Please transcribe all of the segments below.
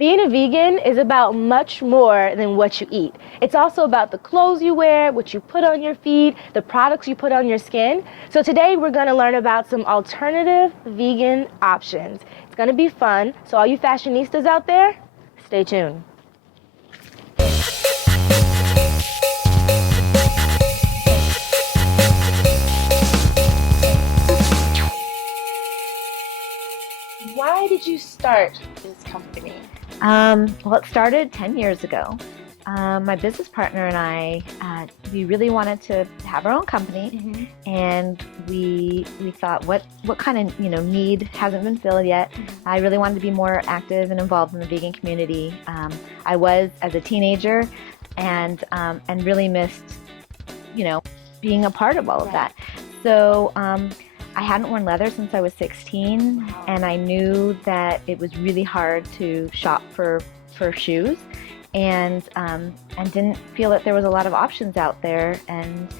Being a vegan is about much more than what you eat. It's also about the clothes you wear, what you put on your feet, the products you put on your skin. So today we're going to learn about some alternative vegan options. It's going to be fun. So all you fashionistas out there, stay tuned. Why did you start this company? Well, it started 10 years ago. My business partner and I, we really wanted to have our own company, and we thought, what kind of need hasn't been filled yet? I really wanted to be more active and involved in the vegan community. I was as a teenager, and really missed, being a part of all of that. So I hadn't worn leather since I was 16, and I knew that it was really hard to shop for shoes, and didn't feel that there was a lot of options out there. And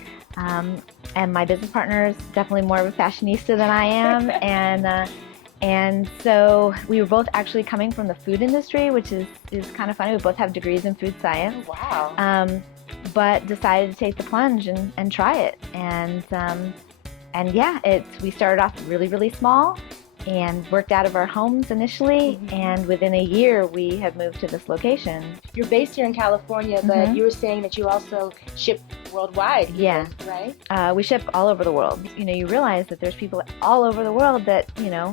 my business partner is definitely more of a fashionista than I am, and so we were both actually coming from the food industry, which is kind of funny. We both have degrees in food science. Oh, wow. But decided to take the plunge and try it. And yeah, we started off really, really small and worked out of our homes initially, and within a year we have moved to this location. You're based here in California, but you were saying that you also ship worldwide. Yeah. Right? We ship all over the world. You realize that there's people all over the world that,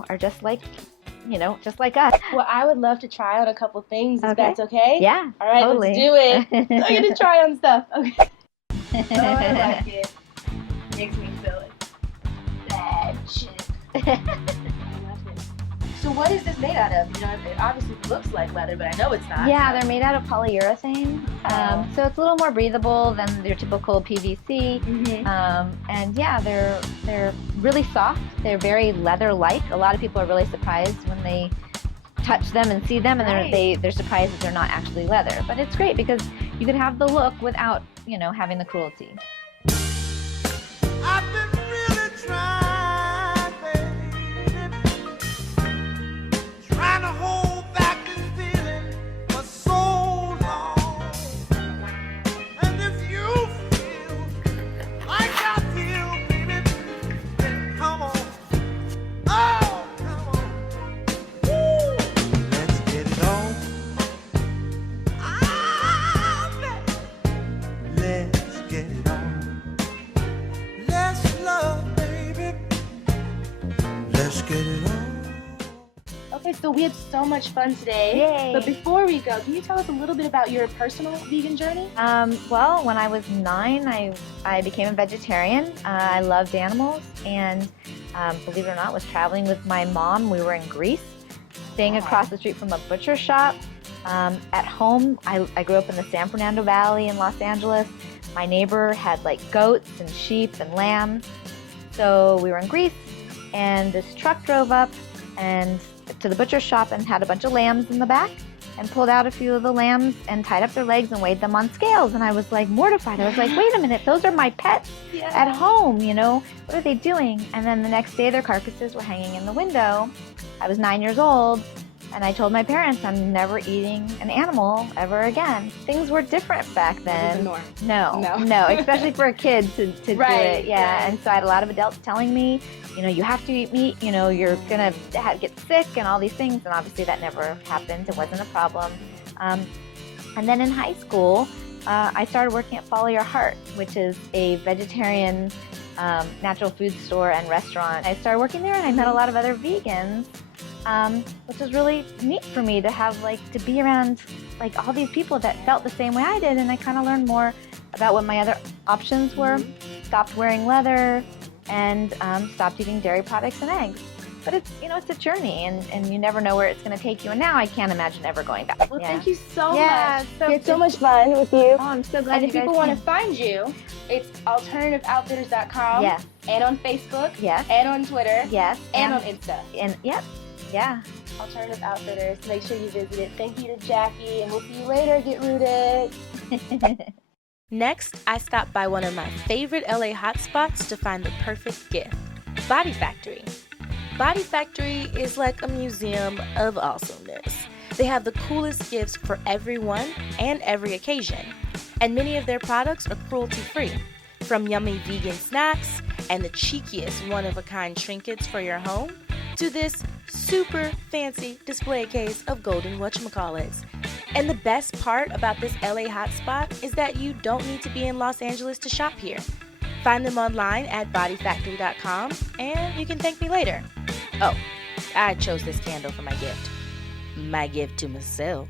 are just like us. Well, I would love to try on a couple things, if that's okay? Yeah, all right, totally. Let's do it. I'm going to try on stuff. Okay. Oh, I like it. Makes me feel it. Bad shit. I love it. So what is this made out of? It obviously looks like leather, but I know it's not. Yeah, they're made out of polyurethane. So it's a little more breathable than your typical PVC. And yeah, they're really soft. They're very leather-like. A lot of people are really surprised when they touch them and see them, and they're surprised that they're not actually leather. But it's great because you can have the look without, having the cruelty. I've been really trying, baby, trying to hold back this feeling for so long. And if you feel like I feel, baby, then come on. Oh, come on. Woo. Let's get it on. Let's get it on. Let's get it on. Okay, so we had so much fun today. Yay. But before we go, can you tell us a little bit about your personal vegan journey? Well, when I was 9, I became a vegetarian. I loved animals, and believe it or not, was traveling with my mom. We were in Greece, staying across the street from a butcher shop. At home, I grew up in the San Fernando Valley in Los Angeles. My neighbor had goats and sheep and lambs. So we were in Greece, and this truck drove up and to the butcher shop and had a bunch of lambs in the back, and pulled out a few of the lambs and tied up their legs and weighed them on scales. And I was mortified. I was like, wait a minute, those are my pets at home, what are they doing? And then the next day their carcasses were hanging in the window. I was 9 years old, and I told my parents I'm never eating an animal ever again. Things were different back then. No, especially for a kid to do it. Yeah, and so I had a lot of adults telling me, you have to eat meat, you're gonna get sick and all these things, and obviously that never happened. It wasn't a problem. And then in high school, I started working at Follow Your Heart, which is a vegetarian natural food store and restaurant. I started working there, and I met a lot of other vegans, which was really neat for me to have to be around all these people that felt the same way I did, and I kind of learned more about what my other options were. Stopped wearing leather, and stopped eating dairy products and eggs. But it's it's a journey, and you never know where it's going to take you. And now I can't imagine ever going back. Well, thank you so much. We had so much fun with you. Oh, I'm so glad. And if people want to find you, it's alternativeoutfitters.com. Yes. And on Facebook. Yes. And on Twitter. Yes. And on Insta. And yeah. Alternative Outfitters. Make sure you visit it. Thank you to Jackie, and we'll see you later. Get rooted. Next, I stopped by one of my favorite LA hotspots to find the perfect gift, Body Factory. Body Factory is like a museum of awesomeness. They have the coolest gifts for everyone and every occasion. And many of their products are cruelty-free. From yummy vegan snacks and the cheekiest one-of-a-kind trinkets for your home, to this super fancy display case of golden whatchamacallits. And the best part about this LA hotspot is that you don't need to be in Los Angeles to shop here. Find them online at bodyfactory.com and you can thank me later. Oh, I chose this candle for my gift. My gift to myself.